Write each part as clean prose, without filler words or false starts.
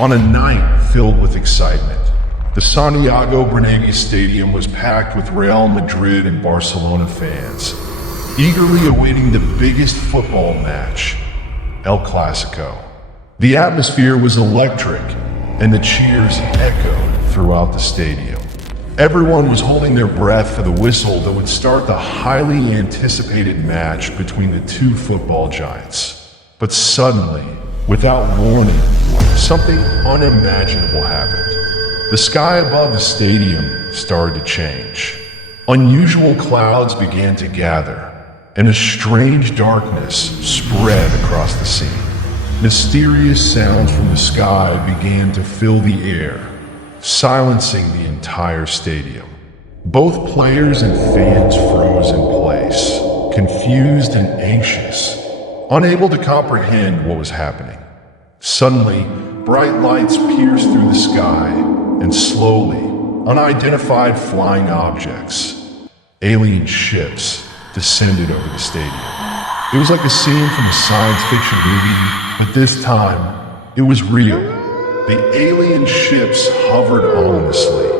On a night filled with excitement, the Santiago Bernabéu Stadium was packed with Real Madrid and Barcelona fans, eagerly awaiting the biggest football match, El Clásico. The atmosphere was electric, and the cheers echoed throughout the stadium. Everyone was holding their breath for the whistle that would start the highly anticipated match between the two football giants. But suddenly, without warning, something unimaginable happened. The sky above the stadium started to change. Unusual clouds began to gather, and a strange darkness spread across the scene. Mysterious sounds from the sky began to fill the air, silencing the entire stadium. Both players and fans froze in place, confused and anxious, unable to comprehend what was happening. Suddenly, bright lights pierced through the sky, and slowly, unidentified flying objects, alien ships, descended over the stadium. It was like a scene from a science fiction movie, but this time, it was real. The alien ships hovered ominously,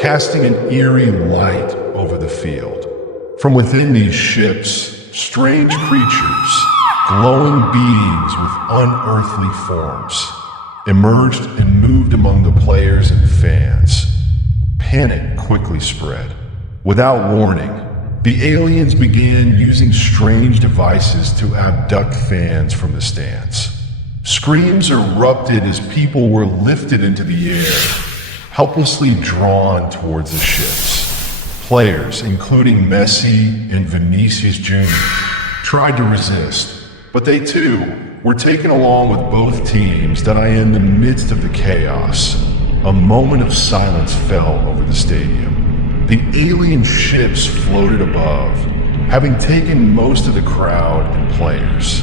casting an eerie light over the field. From within these ships, strange creatures, glowing beings with unearthly forms, emerged and moved among the players and fans. Panic quickly spread. Without warning, the aliens began using strange devices to abduct fans from the stands. Screams erupted as people were lifted into the air, helplessly drawn towards the ships. Players, including Messi and Vinicius Jr., tried to resist, but they too were taken along with both teams. That in the midst of the chaos, a moment of silence fell over the stadium. The alien ships floated above, having taken most of the crowd and players.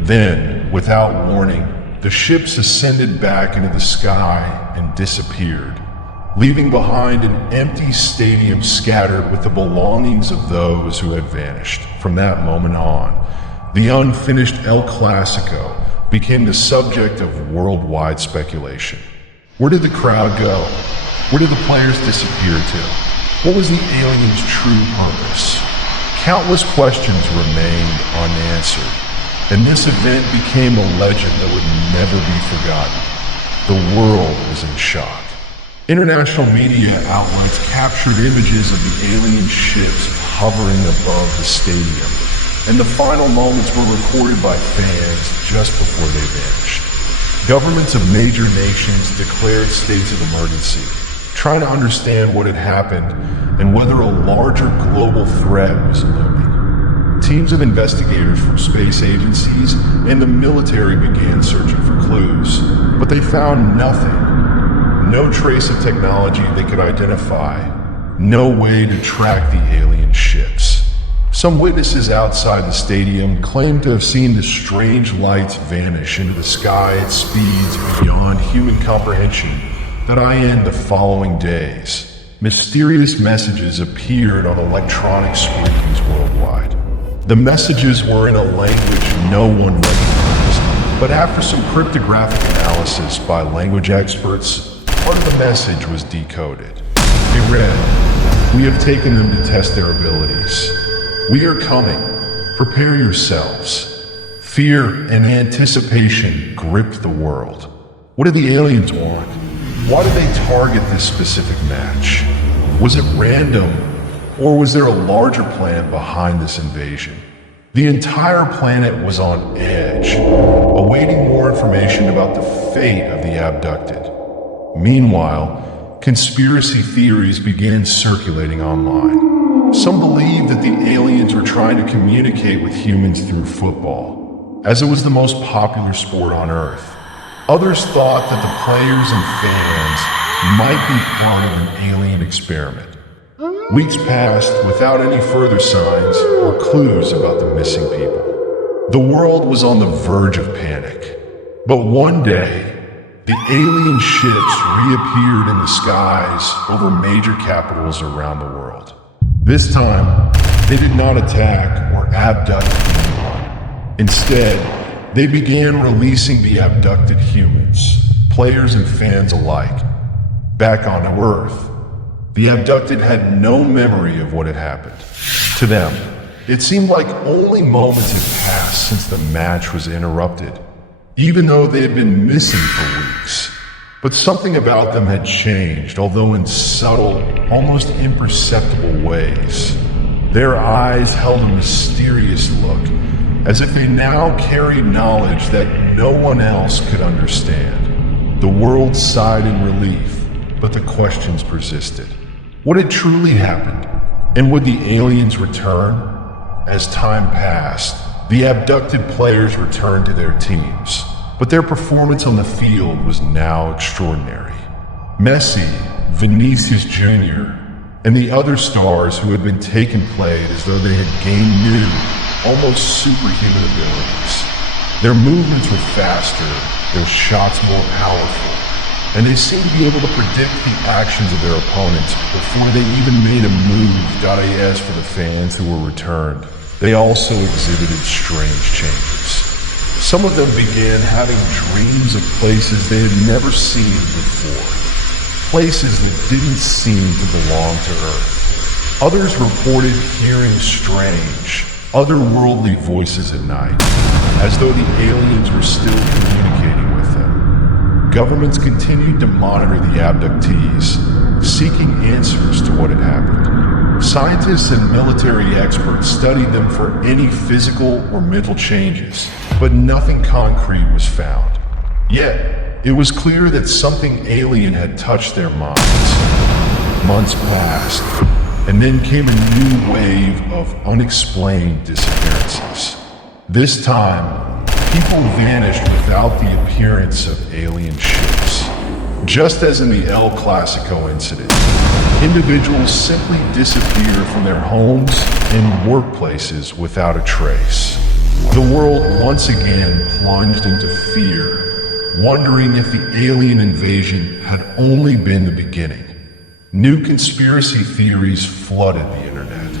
Then, without warning, the ships ascended back into the sky and disappeared, leaving behind an empty stadium scattered with the belongings of those who had vanished. From that moment on, the unfinished El Clásico became the subject of worldwide speculation. Where did the crowd go? Where did the players disappear to? What was the aliens' true purpose? Countless questions remained unanswered, and this event became a legend that would never be forgotten. The world was in shock. International media outlets captured images of the alien ships hovering above the stadium, and the final moments were recorded by fans just before they vanished. Governments of major nations declared states of emergency, trying to understand what had happened and whether a larger global threat was looming. Teams of investigators from space agencies and the military began searching for clues, but they found nothing. No trace of technology they could identify, no way to track the alien ships. Some witnesses outside the stadium claimed to have seen the strange lights vanish into the sky at speeds beyond human comprehension. That in the following days, mysterious messages appeared on electronic screens worldwide. The messages were in a language no one recognized, but after some cryptographic analysis by language experts, part of the message was decoded. It read, "We have taken them to test their abilities. We are coming. Prepare yourselves." Fear and anticipation gripped the world. What did the aliens want? Why did they target this specific match? Was it random, or was there a larger plan behind this invasion? The entire planet was on edge, awaiting more information about the fate of the abducted. Meanwhile, conspiracy theories began circulating online. Some believed that the aliens were trying to communicate with humans through football, as it was the most popular sport on Earth. Others thought that the players and fans might be part of an alien experiment. Weeks passed without any further signs or clues about the missing people. The world was on the verge of panic. But one day, the alien ships reappeared in the skies over major capitals around the world. This time, they did not attack or abduct anyone. Instead, they began releasing the abducted humans, players and fans alike. Back on Earth, the abducted had no memory of what had happened. To them, it seemed like only moments had passed since the match was interrupted, even though they had been missing for weeks. But something about them had changed, although in subtle, almost imperceptible ways. Their eyes held a mysterious look, as if they now carried knowledge that no one else could understand. The world sighed in relief, but the questions persisted. What had truly happened? And would the aliens return? As time passed, the abducted players returned to their teams, but their performance on the field was now extraordinary. Messi, Vinicius Jr., and the other stars who had been taken played as though they had gained new, almost superhuman abilities. Their movements were faster, their shots more powerful, and they seemed to be able to predict the actions of their opponents before they even made a move. .as for the fans who were returned. They also exhibited strange changes. Some of them began having dreams of places they had never seen before. Places that didn't seem to belong to Earth. Others reported hearing strange, otherworldly voices at night, as though the aliens were still communicating with them. Governments continued to monitor the abductees, seeking answers to what had happened. Scientists and military experts studied them for any physical or mental changes, but nothing concrete was found. Yet, it was clear that something alien had touched their minds. Months passed, and then came a new wave of unexplained disappearances. This time, people vanished without the appearance of alien ships. Just as in the El Clásico incident, individuals simply disappear from their homes and workplaces without a trace. The world once again plunged into fear, wondering if the alien invasion had only been the beginning. New conspiracy theories flooded the internet.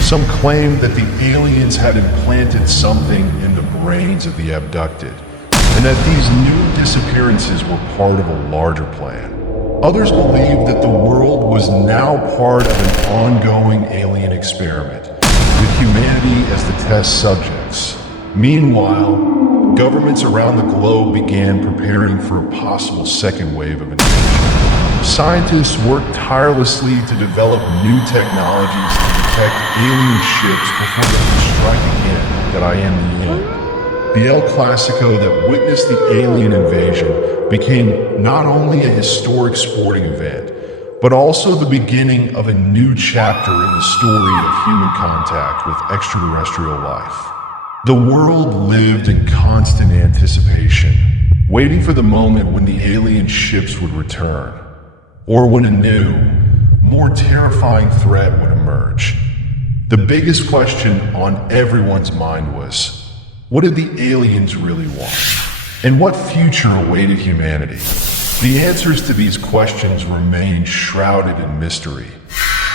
Some claimed that the aliens had implanted something in the brains of the abducted, and that these new disappearances were part of a larger plan. Others believed that the world was now part of an ongoing alien experiment, with humanity as the test subjects. Meanwhile, governments around the globe began preparing for a possible second wave of invasion. Scientists worked tirelessly to develop new technologies to detect alien ships before they could strike again. The El Clásico that witnessed the alien invasion became not only a historic sporting event, but also the beginning of a new chapter in the story of human contact with extraterrestrial life. The world lived in constant anticipation, waiting for the moment when the alien ships would return, or when a new, more terrifying threat would emerge. The biggest question on everyone's mind was, what did the aliens really want? And what future awaited humanity? The answers to these questions remained shrouded in mystery.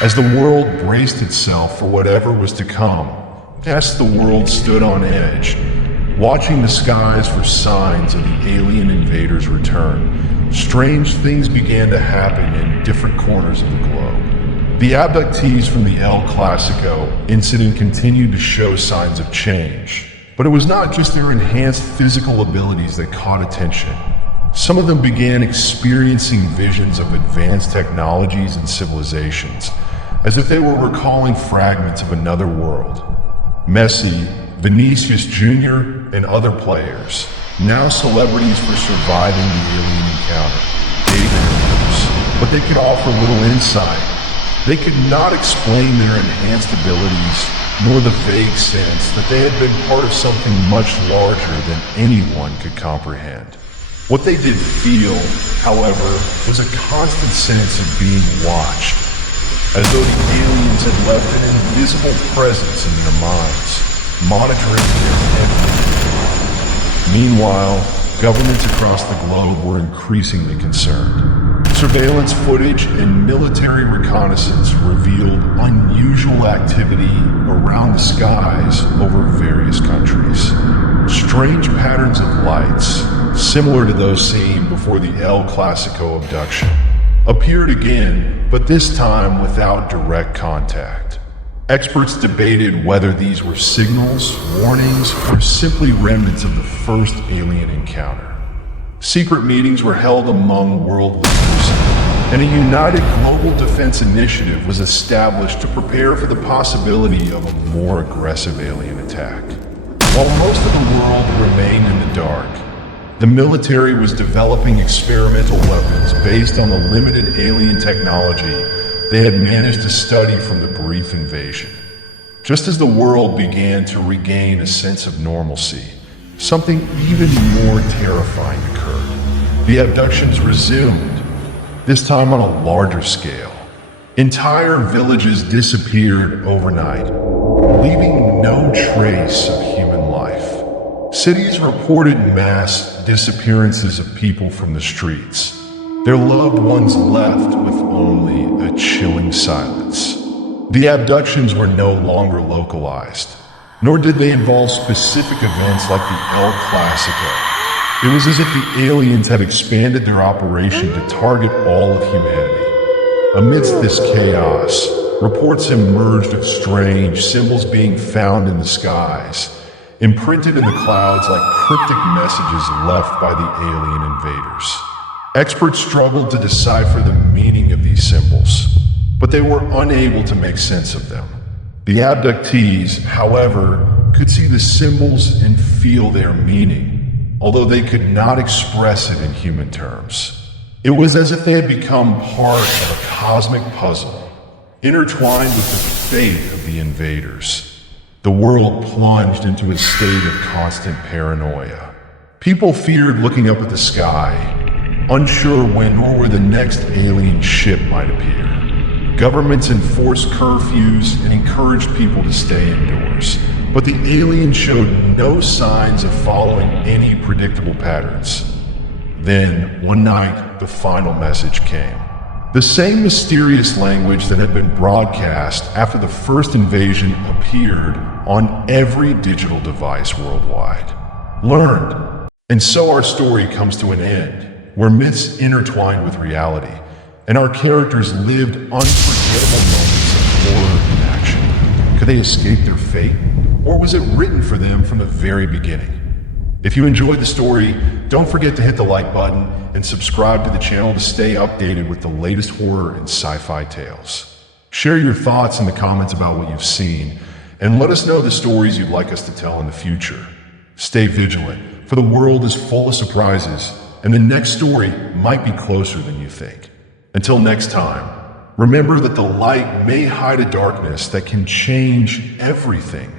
As the world braced itself for whatever was to come, the world stood on edge, watching the skies for signs of the alien invaders' return. Strange things began to happen in different corners of the globe. The abductees from the El Clásico incident continued to show signs of change. But it was not just their enhanced physical abilities that caught attention. Some of them began experiencing visions of advanced technologies and civilizations, as if they were recalling fragments of another world. Messi, Vinicius Jr., and other players, now celebrities for surviving the alien encounter, gave interviews, but they could offer little insight. They could not explain their enhanced abilities, nor the vague sense that they had been part of something much larger than anyone could comprehend. What they did feel, however, was a constant sense of being watched, as though the aliens had left an invisible presence in their minds, monitoring their every move. Meanwhile, governments across the globe were increasingly concerned. Surveillance footage and military reconnaissance revealed unusual activity around the skies over various countries. Strange patterns of lights, similar to those seen before the El Clásico abduction, appeared again, but this time without direct contact. Experts debated whether these were signals, warnings, or simply remnants of the first alien encounter. Secret meetings were held among world leaders, and a united global defense initiative was established to prepare for the possibility of a more aggressive alien attack. While most of the world remained in the dark, the military was developing experimental weapons based on the limited alien technology they had managed to study from the brief invasion. Just as the world began to regain a sense of normalcy, something even more terrifying occurred. The abductions resumed, this time on a larger scale. Entire villages disappeared overnight, leaving no trace of human life. Cities reported mass disappearances of people from the streets, their loved ones left with only a chilling silence. The abductions were no longer localized, nor did they involve specific events like the El Clásico. It was as if the aliens had expanded their operation to target all of humanity. Amidst this chaos, reports emerged of strange symbols being found in the skies, imprinted in the clouds like cryptic messages left by the alien invaders. Experts struggled to decipher the meaning of these symbols, but they were unable to make sense of them. The abductees, however, could see the symbols and feel their meaning, although they could not express it in human terms. It was as if they had become part of a cosmic puzzle, intertwined with the fate of the invaders. The world plunged into a state of constant paranoia. People feared looking up at the sky, unsure when or where the next alien ship might appear. Governments enforced curfews and encouraged people to stay indoors, but the aliens showed no signs of following any predictable patterns. Then, one night, the final message came. The same mysterious language that had been broadcast after the first invasion appeared on every digital device worldwide. Learned. And so our story comes to an end, where myths intertwined with reality, and our characters lived unforgettable moments of horror and action. Could they escape their fate, or was it written for them from the very beginning? If you enjoyed the story, don't forget to hit the like button and subscribe to the channel to stay updated with the latest horror and sci-fi tales. Share your thoughts in the comments about what you've seen, and let us know the stories you'd like us to tell in the future. Stay vigilant, for the world is full of surprises, and the next story might be closer than you think. Until next time, remember that the light may hide a darkness that can change everything.